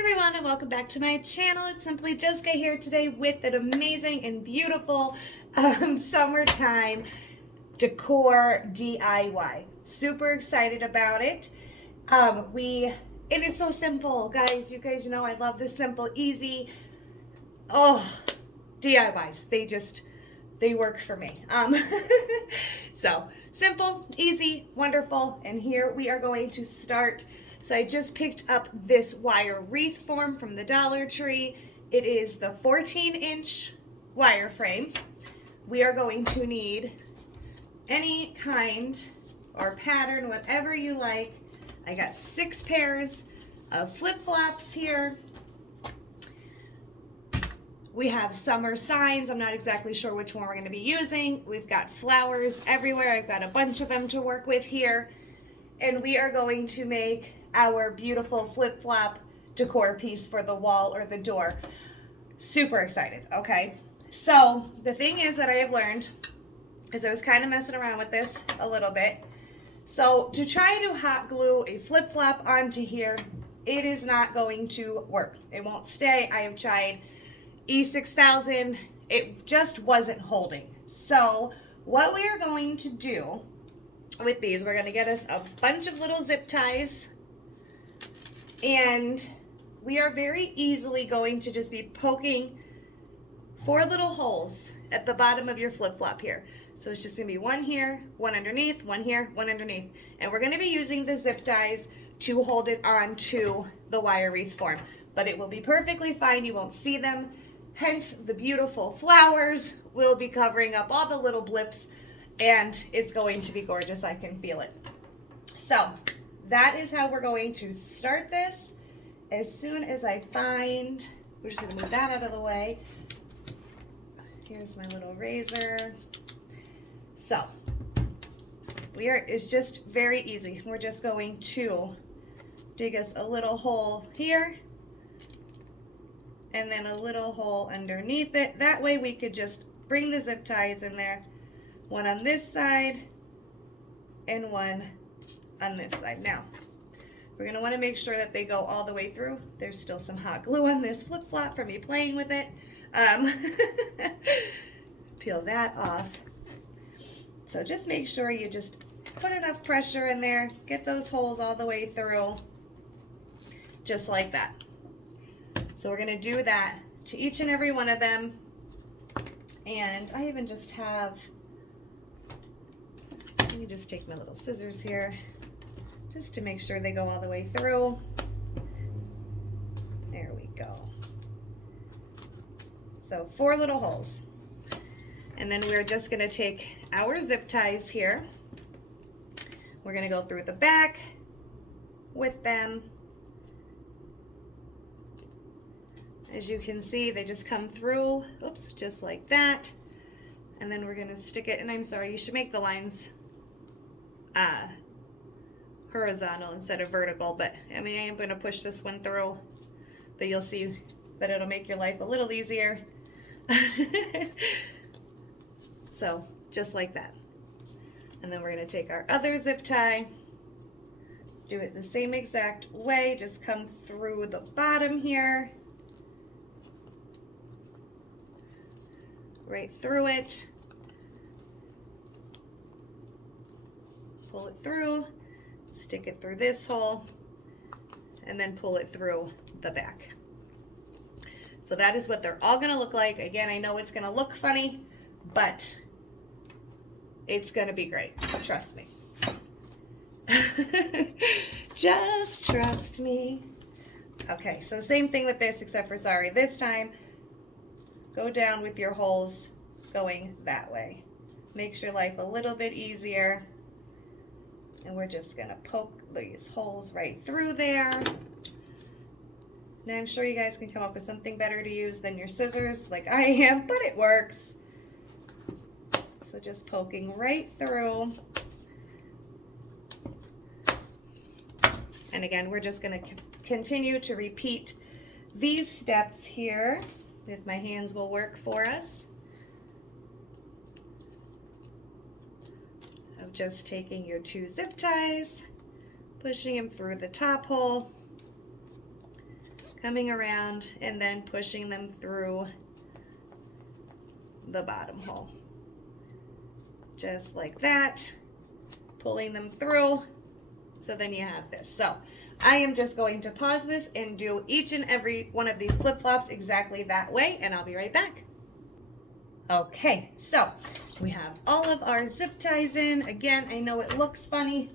everyone, and welcome back to my channel. It's Simply Jessica here today with an amazing and beautiful summertime decor DIY. Super excited about it. It is so simple, guys. You guys know I love this simple, easy, DIYs. They work for me. So simple, easy, wonderful. And here we are going to start. So I just picked up this wire wreath form from the Dollar Tree. It is the 14-inch wire frame. We are going to need any kind or pattern, whatever you like. I got 6 pairs of flip-flops here. We have summer signs. I'm not exactly sure which one we're going to be using. We've got flowers everywhere. I've got a bunch of them to work with here. And we are going to make our beautiful flip-flop decor piece for the wall or the door. Super excited, okay? So the thing is that I have learned, because I was kind of messing around with this a little bit, so to try to hot glue a flip-flop onto here, it is not going to work. It won't stay. I have tried E6000. It just wasn't holding. So what we are going to do with these, we're going to get us a bunch of little zip ties, and we are very easily going to just be poking 4 little holes at the bottom of your flip-flop here. So it's just going to be one here, one underneath, one here, one underneath. And we're going to be using the zip ties to hold it onto the wire wreath form. But it will be perfectly fine. You won't see them. Hence, the beautiful flowers will be covering up all the little blips, and it's going to be gorgeous. I can feel it. So that is how we're going to start this. As soon as I find, we're just going to move that out of the way. Here's my little razor. So it's just very easy. We're just going to dig us a little hole here and then a little hole underneath it. That way we could just bring the zip ties in there. One on this side and one on this side. Now, we're going to want to make sure that they go all the way through. There's still some hot glue on this flip-flop from me playing with it. Peel that off. So just make sure you just put enough pressure in there, get those holes all the way through, just like that. So we're going to do that to each and every one of them. And I even just have, let me just take my little scissors here just to make sure they go all the way through. There we go. So 4 little holes. And then we're just going to take our zip ties here. We're going to go through the back with them. As you can see, they just come through, oops, just like that. And then we're going to stick it, and I'm sorry, you should make the lines horizontal instead of vertical, but I mean, I am going to push this one through, but you'll see that it'll make your life a little easier. So just like that. And then we're going to take our other zip tie, do it the same exact way, just come through the bottom here, right through it, pull it through, stick it through this hole, and then pull it through the back. So that is what they're all going to look like. Again, I know it's going to look funny, but it's going to be great. Trust me. Just trust me. Okay, so same thing with this, except for, sorry, this time, go down with your holes going that way. Makes your life a little bit easier. And we're just going to poke these holes right through there. Now I'm sure you guys can come up with something better to use than your scissors like I am, but it works. So just poking right through. And again, we're just going to continue to repeat these steps here. If my hands will work for us. Of just taking your 2 zip ties, pushing them through the top hole, coming around and then pushing them through the bottom hole. Just like that, pulling them through, so then you have this. So I am just going to pause this and do each and every one of these flip-flops exactly that way, and I'll be right back. Okay, so we have all of our zip ties in. Again, I know it looks funny,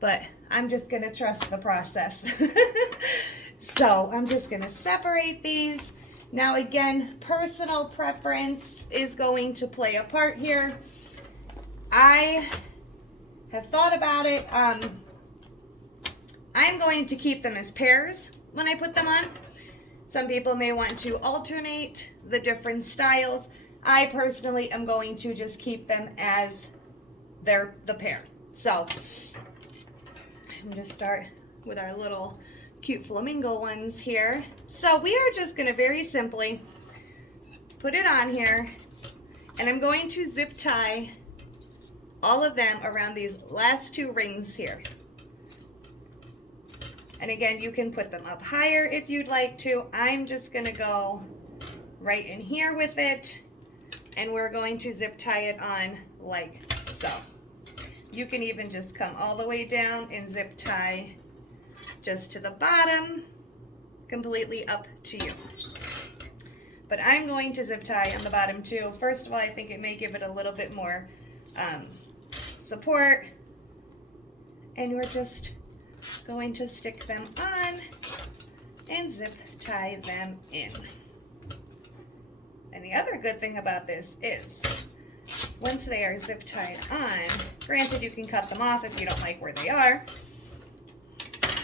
but I'm just gonna trust the process. So I'm just gonna separate these. Now again, personal preference is going to play a part here. I have thought about it. I'm going to keep them as pairs when I put them on. Some people may want to alternate the different styles. I personally am going to just keep them as the pair. So I'm going to start with our little cute flamingo ones here. So we are just going to very simply put it on here, and I'm going to zip tie all of them around these last two rings here. And again, you can put them up higher if you'd like to. I'm just gonna go right in here with it, and we're going to zip tie it on like so. You can even just come all the way down and zip tie just to the bottom, completely up to you. But I'm going to zip tie on the bottom too. First of all, I think it may give it a little bit more support, and we're just going to stick them on and zip tie them in. And the other good thing about this is once they are zip tied on, granted you can cut them off if you don't like where they are,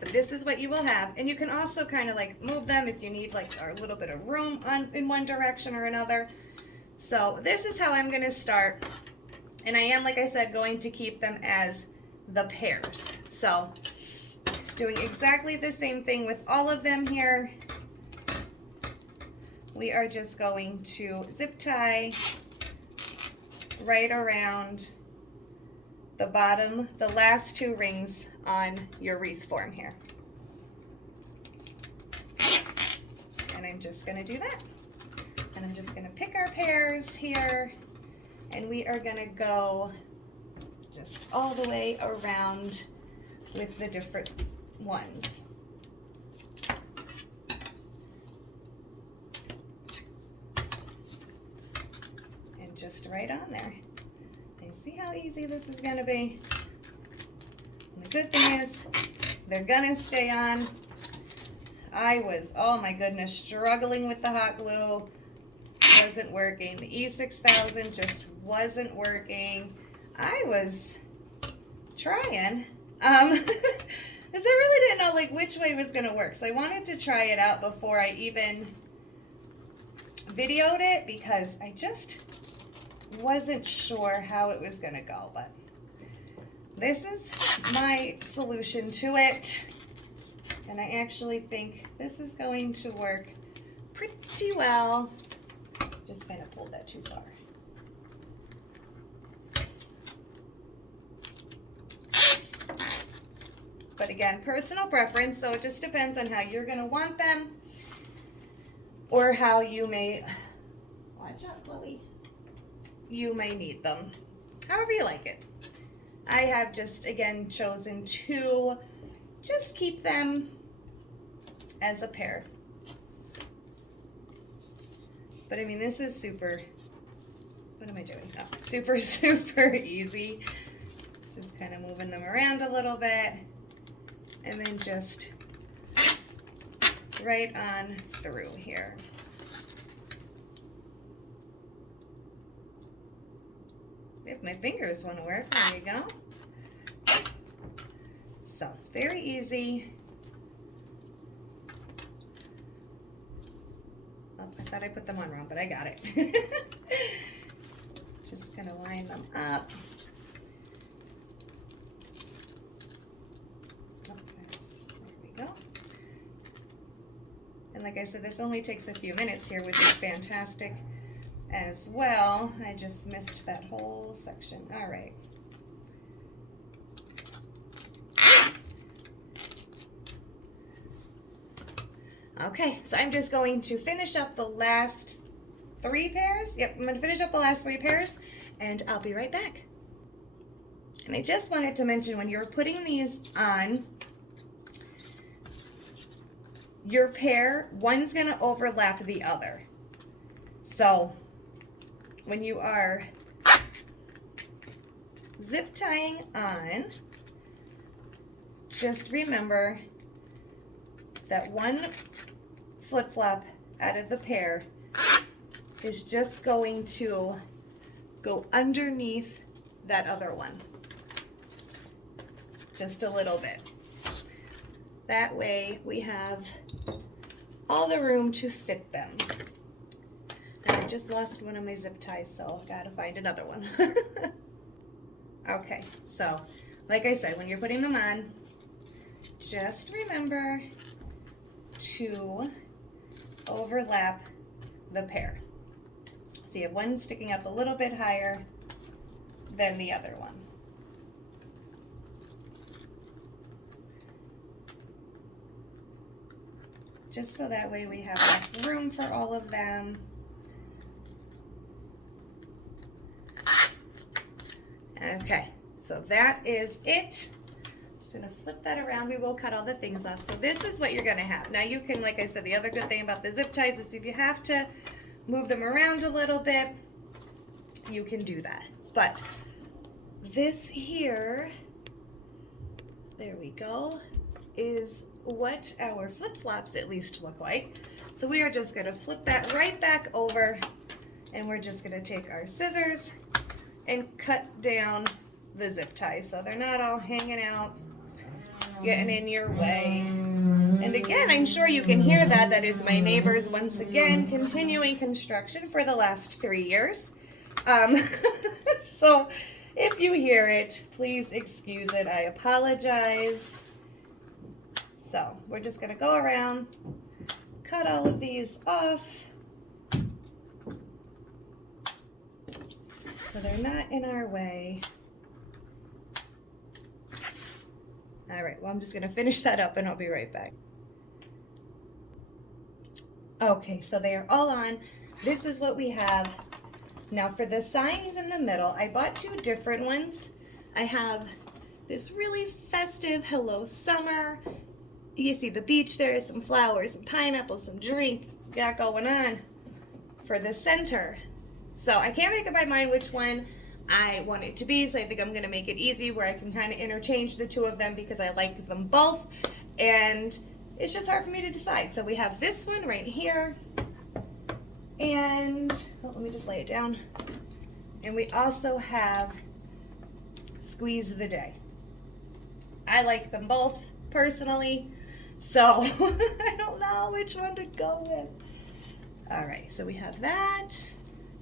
but this is what you will have. And you can also kind of like move them if you need like a little bit of room in one direction or another. So this is how I'm going to start. And I am, like I said, going to keep them as the pairs. So doing exactly the same thing with all of them here. We are just going to zip tie right around the bottom, the last two rings on your wreath form here. And I'm just going to do that. And I'm just going to pick our pairs here. And we are going to go just all the way around with the different ones. And just right on there. And see how easy this is going to be? And the good thing is they're going to stay on. I was, oh my goodness, struggling with the hot glue. Wasn't working. The E6000 just wasn't working. I was trying. Because I really didn't know like which way was going to work. So I wanted to try it out before I even videoed it, because I just wasn't sure how it was going to go. But this is my solution to it. And I actually think this is going to work pretty well. Just kind of pulled that too far. But again, personal preference, so it just depends on how you're going to want them, or how you may, watch out, Chloe, you may need them, however you like it. I have just, again, chosen to just keep them as a pair. But I mean, this is super, what am I doing? Oh, super, super easy. Just kind of moving them around a little bit. And then just right on through here. If my fingers want to work, there you go. So, very easy. Oh, I thought I put them on wrong, but I got it. Just gonna line them up. Go. And like I said, this only takes a few minutes here, which is fantastic as well. I just missed that whole section. All right. Okay, so I'm just going to finish up the last 3 pairs. Yep, I'm going to finish up the last 3 pairs, and I'll be right back. And I just wanted to mention, when you're putting these on, your pair, one's going to overlap the other. So when you are zip tying on, just remember that one flip-flop out of the pair is just going to go underneath that other one. Just a little bit. That way we have all the room to fit them. And I just lost one of my zip ties, so I've got to find another one. Okay, so like I said, when you're putting them on, just remember to overlap the pair. So you have one sticking up a little bit higher than the other one. Just so that way we have enough room for all of them. Okay, so that is it. Just gonna flip that around. We will cut all the things off. So this is what you're gonna have. Now you can, like I said, the other good thing about the zip ties is if you have to move them around a little bit, you can do that. But this here, there we go, is what our flip-flops at least look like. So we are just gonna flip that right back over, and we're just gonna take our scissors and cut down the zip tie so they're not all hanging out, getting in your way. And again, I'm sure you can hear that. That is my neighbors once again continuing construction for the last 3 years. So if you hear it, please excuse it. I apologize. So we're just gonna go around, cut all of these off so they're not in our way. All right, well, I'm just gonna finish that up and I'll be right back. Okay, so they are all on. This is what we have. Now for the signs in the middle, I bought 2 different ones. I have this really festive Hello Summer. You see the beach there, some flowers, some pineapples, some drink got going on for the center. So I can't make up my mind which one I want it to be, so I think I'm gonna make it easy where I can kind of interchange the 2 of them because I like them both, and it's just hard for me to decide. So we have this one right here, and let me just lay it down. And we also have Squeeze the Day. I like them both personally, so I don't know which one to go with. All right, so we have that.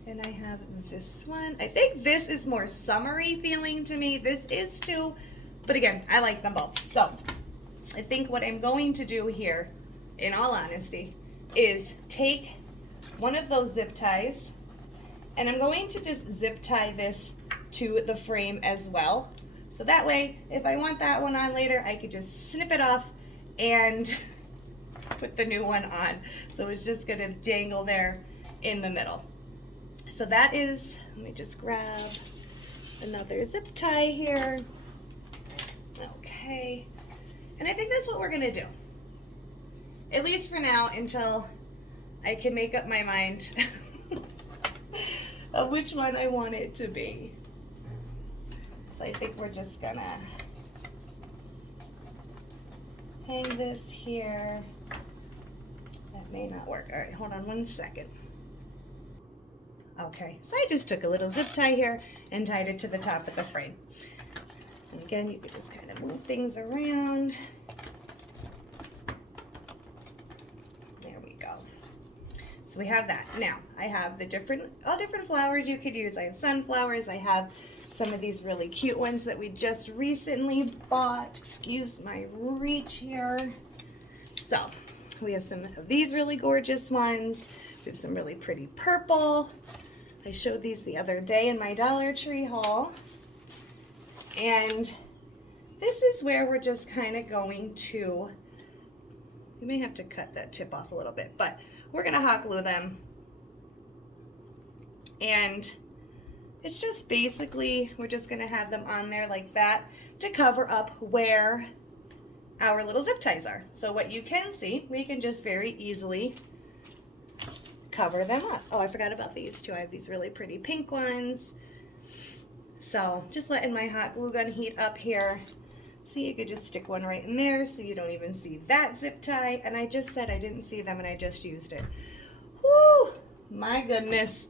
And I have this one. I think this is more summery feeling to me. This is too, but again, I like them both. So I think what I'm going to do here, in all honesty, is take one of those zip ties, and I'm going to just zip tie this to the frame as well. So that way, if I want that one on later, I could just snip it off and put the new one on. So it's just gonna dangle there in the middle. So that is, let me just grab another zip tie here. Okay, and I think that's what we're gonna do. At least for now, until I can make up my mind of which one I want it to be. So I think we're just gonna hang this here. That may not work. All right, hold on one second. Okay, so I just took a little zip tie here and tied it to the top of the frame. And again, you could just kind of move things around. There we go. So we have that. Now, I have the all different flowers you could use. I have sunflowers. I have some of these really cute ones that we just recently bought. Excuse my reach here. So we have some of these really gorgeous ones. We have some really pretty purple. I showed these the other day in my Dollar Tree haul. And this is where we're just kind of going to You may have to cut that tip off a little bit, but we're gonna hot glue them. And it's just basically, we're just gonna have them on there like that to cover up where our little zip ties are. So what you can see, we can just very easily cover them up. Oh, I forgot about these too. I have these really pretty pink ones. So just letting my hot glue gun heat up here. So you could just stick one right in there so you don't even see that zip tie. And I just said I didn't see them and I just used it. Whoo, my goodness.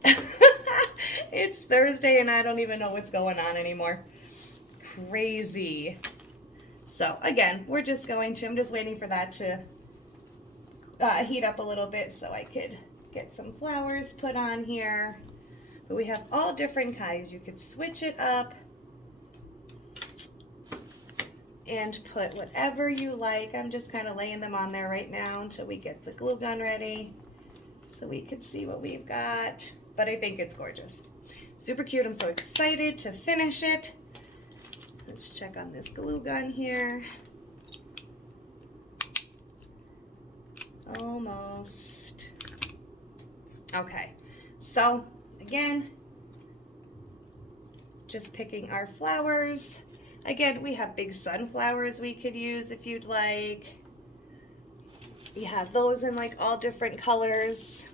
It's Thursday and I don't even know what's going on anymore. Crazy. So again, we're just going to, I'm just waiting for that to heat up a little bit so I could get some flowers put on here. But we have all different kinds. You could switch it up and put whatever you like. I'm just kind of laying them on there right now until we get the glue gun ready so we could see what we've got. But I think it's gorgeous. Super cute. I'm so excited to finish it. Let's check on this glue gun here. Almost. Okay, so again, just picking our flowers. Again, we have big sunflowers we could use if you'd like. We have those in like all different colors.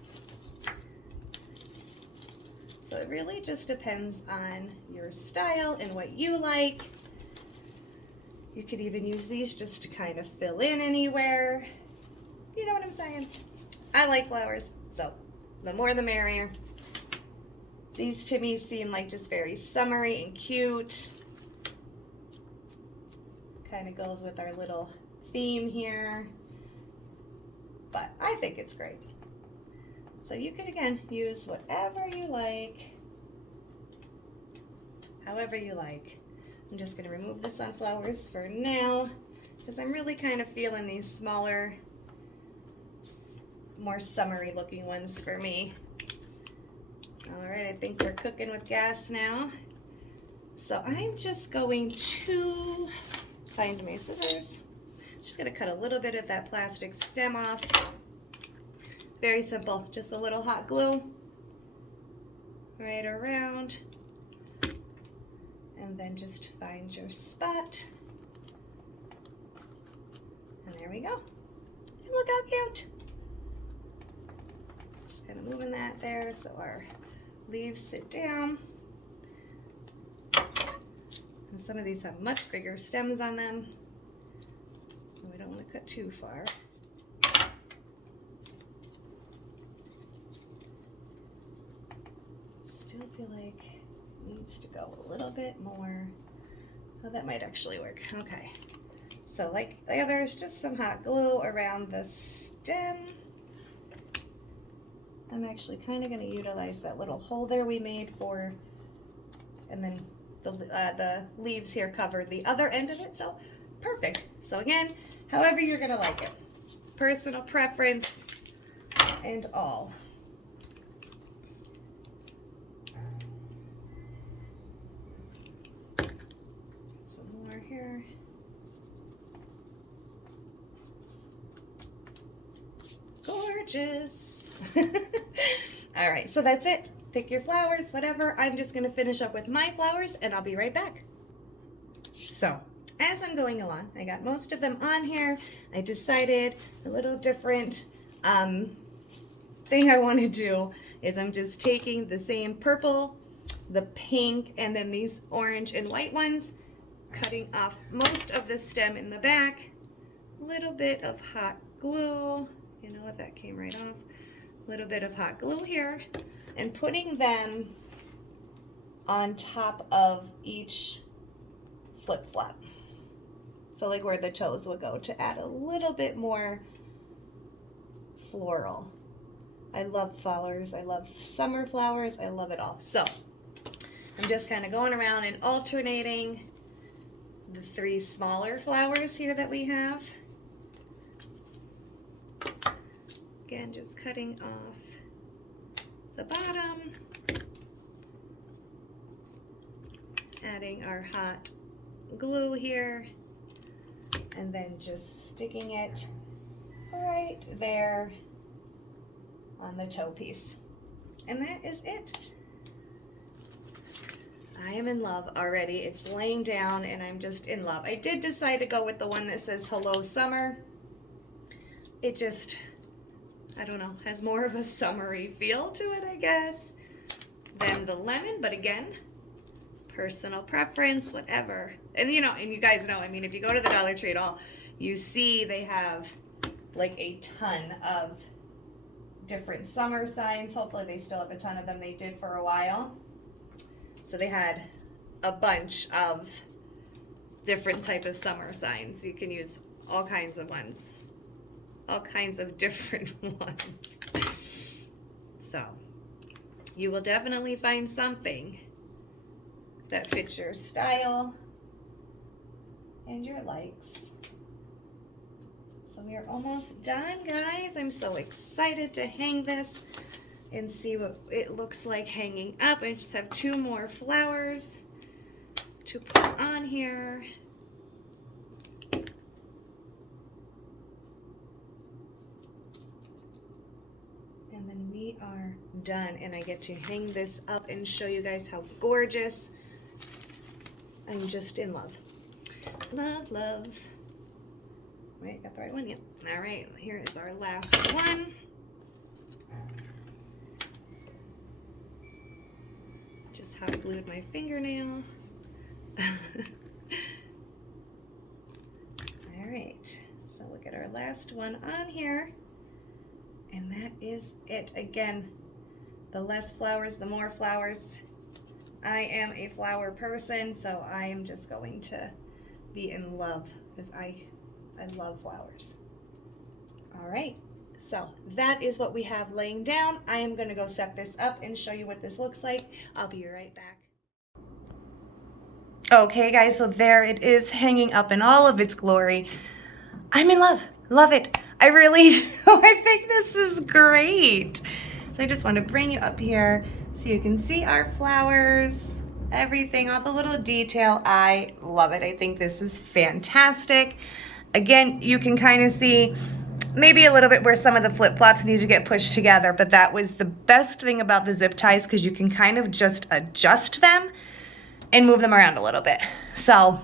So it really just depends on your style and what you like. You could even use these just to kind of fill in anywhere. You know what I'm saying? I like flowers, so the more the merrier. These to me seem like just very summery and cute. Kind of goes with our little theme here. But I think it's great. So you could, again, use whatever you like, however you like. I'm just going to remove the sunflowers for now because I'm really kind of feeling these smaller, more summery looking ones for me. All right, I think we're cooking with gas now. So I'm just going to find my scissors. Just going to cut a little bit of that plastic stem off. Very simple, just a little hot glue right around. And then just find your spot. And there we go. And look how cute. Just kind of moving that there so our leaves sit down. And some of these have much bigger stems on them. We don't want to cut too far. Still feel like it needs to go a little bit more. Oh, that might actually work. Okay. So like the others, just some hot glue around the stem. I'm actually kind of going to utilize that little hole there we made for, and then the leaves here covered the other end of it. So perfect. So again, however you're going to like it. Personal preference and all. Some more here. Gorgeous. All right, so that's it. Pick your flowers, whatever. I'm just going to finish up with my flowers and I'll be right back. So as I'm going along, I got most of them on here. I decided a little different thing I want to do is I'm just taking the same purple, the pink, and then these orange and white ones, cutting off most of the stem in the back, a little bit of hot glue. You know what, that came right off. A little bit of hot glue here and putting them on top of each flip-flop. So like where the toes would go to add a little bit more floral. I love flowers. I love summer flowers. I love it all. So I'm just kind of going around and alternating the three smaller flowers here that we have. Again, just cutting off the bottom, adding our hot glue here, and then just sticking it right there on the toe piece. And that is it. I am in love already. It's laying down and I'm just in love. I did decide to go with the one that says Hello Summer. It just, I don't know, has more of a summery feel to it, I guess, than the lemon. But again, personal preference, whatever. And you know, and you guys know, I mean, if you go to the Dollar Tree at all, you see they have like a ton of different summer signs. Hopefully they still have a ton of them. They did for a while. So they had a bunch of different type of summer signs. You can use all kinds of ones. All kinds of different ones. So you will definitely find something that fits your style and your likes. So we are almost done, guys. I'm so excited to hang this and see what it looks like hanging up. I just have 2 more flowers to put on here. And then we are done, and I get to hang this up and show you guys how gorgeous. I'm just in love. Love, love. Wait, got the right one? Yep. All right, here is our last one. Just hot glued my fingernail. All right, so look at our last one on here. And that is it. Again, the less flowers, the more flowers. I am a flower person, so I am just going to be in love because I love flowers. All right, so that is what we have laying down. I am going to go set this up and show you what this looks like. I'll be right back. Okay, guys, so there it is hanging up in all of its glory. I'm in love. Love it. I really do. I think this is great. So I just want to bring you up here so you can see our flowers, everything, all the little detail. I love it. I think this is fantastic. Again, you can kind of see maybe a little bit where some of the flip-flops need to get pushed together, but that was the best thing about the zip ties because you can kind of just adjust them and move them around a little bit. So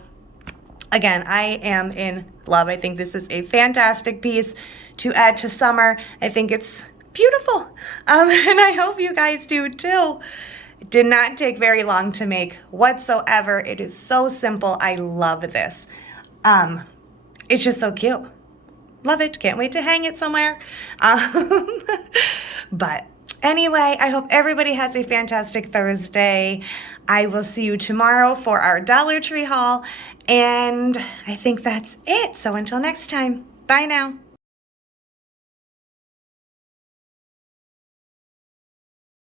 again, I am in love. I think this is a fantastic piece to add to summer. I think it's beautiful. And I hope you guys do too. It did not take very long to make whatsoever. It is so simple. I love this. It's just so cute. Love it. Can't wait to hang it somewhere. But anyway, I hope everybody has a fantastic Thursday. I will see you tomorrow for our Dollar Tree haul. And I think that's it. So until next time, bye now.